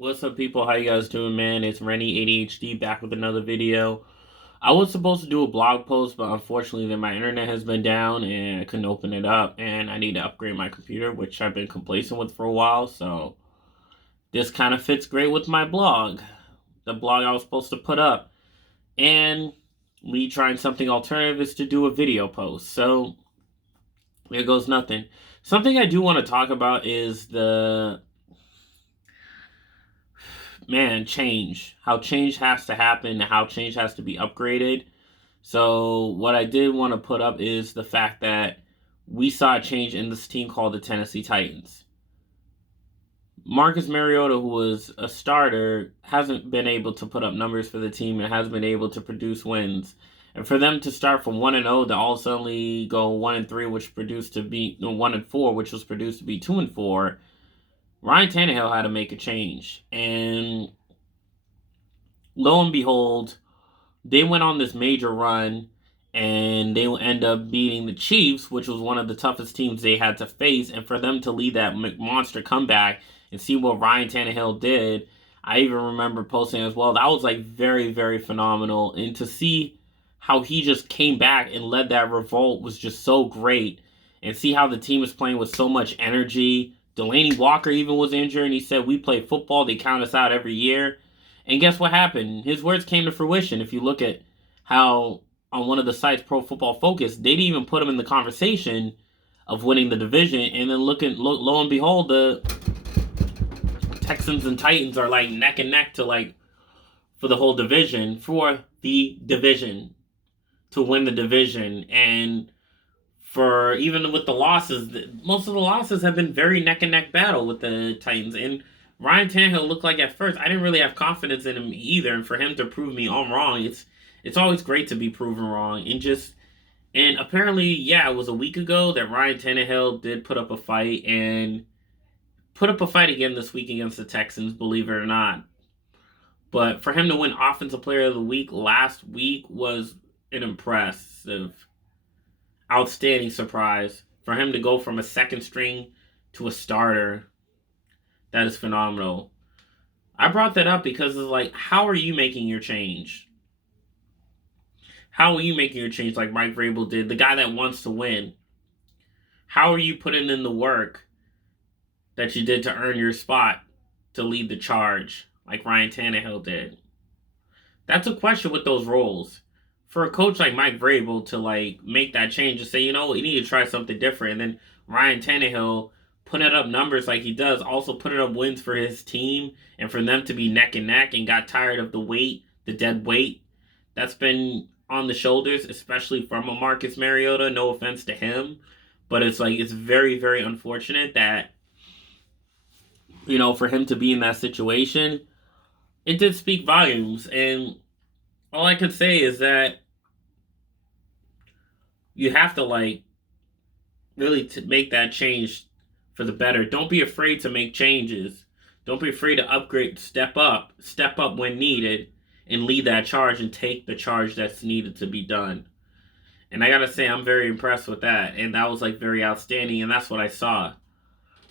What's up, people? How you guys doing, man? It's Rennie ADHD back with another video. I was supposed to do a blog post, but unfortunately, then my internet has been down and I couldn't open it up, and I need to upgrade my computer, which I've been complacent with for a while. So this kind of fits great with my blog, the blog I was supposed to put up, and me trying something alternative is to do a video post. So here goes nothing. Something I do want to talk about is the change. How change has to happen, how change has to be upgraded. So, what I did want to put up is the fact that we saw a change in this team called the Tennessee Titans. Marcus Mariota, who was a starter, hasn't been able to put up numbers for the team and hasn't been able to produce wins. And for them to start from 1-0 to all suddenly go 1-3, which produced to be 1-4, which was produced to be 2-4, Ryan Tannehill had to make a change. And lo and behold, they went on this major run and they will end up beating the Chiefs, which was one of the toughest teams they had to face. And for them to lead that monster comeback and see what Ryan Tannehill did, I even remember posting as well. That was like very, very phenomenal. And to see how he just came back and led that revolt was just so great. And see how the team is playing with so much energy. Delaney Walker even was injured, and he said, "We play football. They count us out every year." And guess what happened? His words came to fruition. If you look at how on one of the sites, Pro Football Focus, they didn't even put him in the conversation of winning the division. And then lo and behold, the Texans and Titans are like neck and neck to like for the whole division, for the division to win the division. And for even with the losses, most of the losses have been very neck and neck battle with the Titans. And Ryan Tannehill looked like at first I didn't really have confidence in him either, and for him to prove me I'm wrong, it's always great to be proven wrong. And apparently, yeah, it was a week ago that Ryan Tannehill did put up a fight and put up a fight again this week against the Texans, believe it or not. But for him to win Offensive Player of the Week last week was an impressive, outstanding surprise. For him to go from a second string to a starter, that is phenomenal. I brought that up because it's like, how are you making your change? How are you making your change like Mike Vrabel did, the guy that wants to win? How are you putting in the work that you did to earn your spot to lead the charge like Ryan Tannehill did? That's a question with those roles. For a coach like Mike Vrabel to like make that change and say, you know, we need to try something different, and then Ryan Tannehill putting up numbers like he does, also putting up wins for his team, and for them to be neck and neck and got tired of the weight, the dead weight that's been on the shoulders, especially from a Marcus Mariota. No offense to him, but it's like it's very, very unfortunate that for him to be in that situation. It did speak volumes, and all I could say is that you have to like really to make that change for the better. Don't be afraid to make changes. Don't be afraid to upgrade, step up when needed, and lead that charge and take the charge that's needed to be done. And I gotta say, I'm very impressed with that, and that was like very outstanding, and that's what I saw.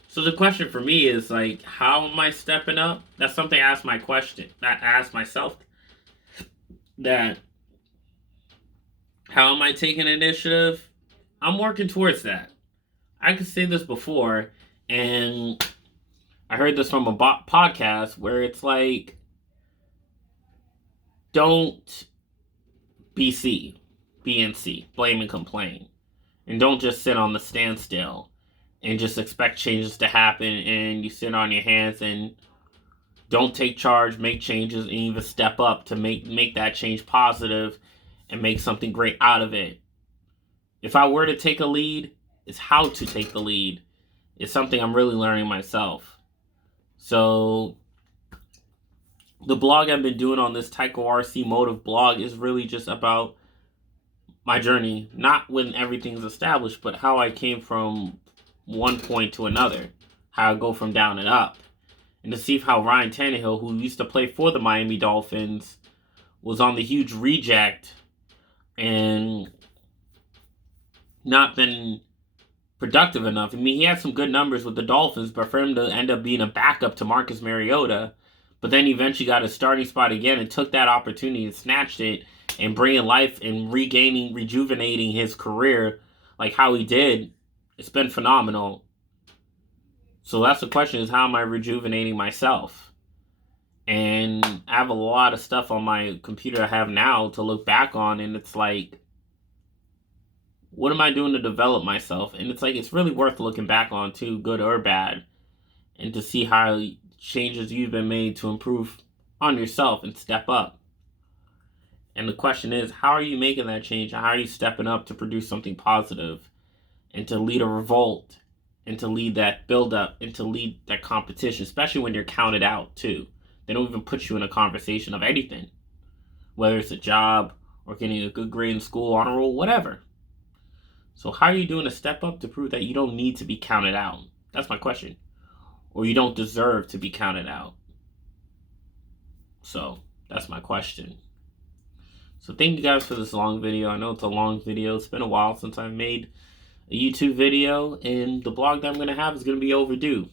So the question for me is like, how am I stepping up? That's something I ask my question. I ask myself that how am I taking initiative? I'm working towards that. I could say this before, and I heard this from a podcast where it's like, don't BC, BNC, blame and complain. And don't just sit on the standstill and just expect changes to happen and you sit on your hands and don't take charge, make changes, and even step up to make that change positive and make something great out of it. If I were to take a lead, it's how to take the lead. It's something I'm really learning myself. So the blog I've been doing on this TycoRCMotive blog is really just about my journey, not when everything's established, but how I came from one point to another, how I go from down and up. And to see how Ryan Tannehill, who used to play for the Miami Dolphins, was on the huge reject and not been productive enough. I mean, he had some good numbers with the Dolphins, but for him to end up being a backup to Marcus Mariota, but then eventually got a starting spot again and took that opportunity and snatched it and bringing life and rejuvenating his career like how he did. It's been phenomenal. So that's the question, is how am I rejuvenating myself? And I have a lot of stuff on my computer I have now to look back on, and it's like, what am I doing to develop myself? And it's like, it's really worth looking back on too, good or bad, and to see how changes you've been made to improve on yourself and step up. And the question is, how are you making that change? How are you stepping up to produce something positive and to lead a revolt and to lead that build up and to lead that competition, especially when you're counted out too. They don't even put you in a conversation of anything, whether it's a job or getting a good grade in school, honor roll, whatever. So how are you doing to step up to prove that you don't need to be counted out? That's my question. Or you don't deserve to be counted out. So that's my question. So thank you guys for this long video. I know it's a long video. It's been a while since I've made a YouTube video, and the blog that I'm going to have is going to be overdue.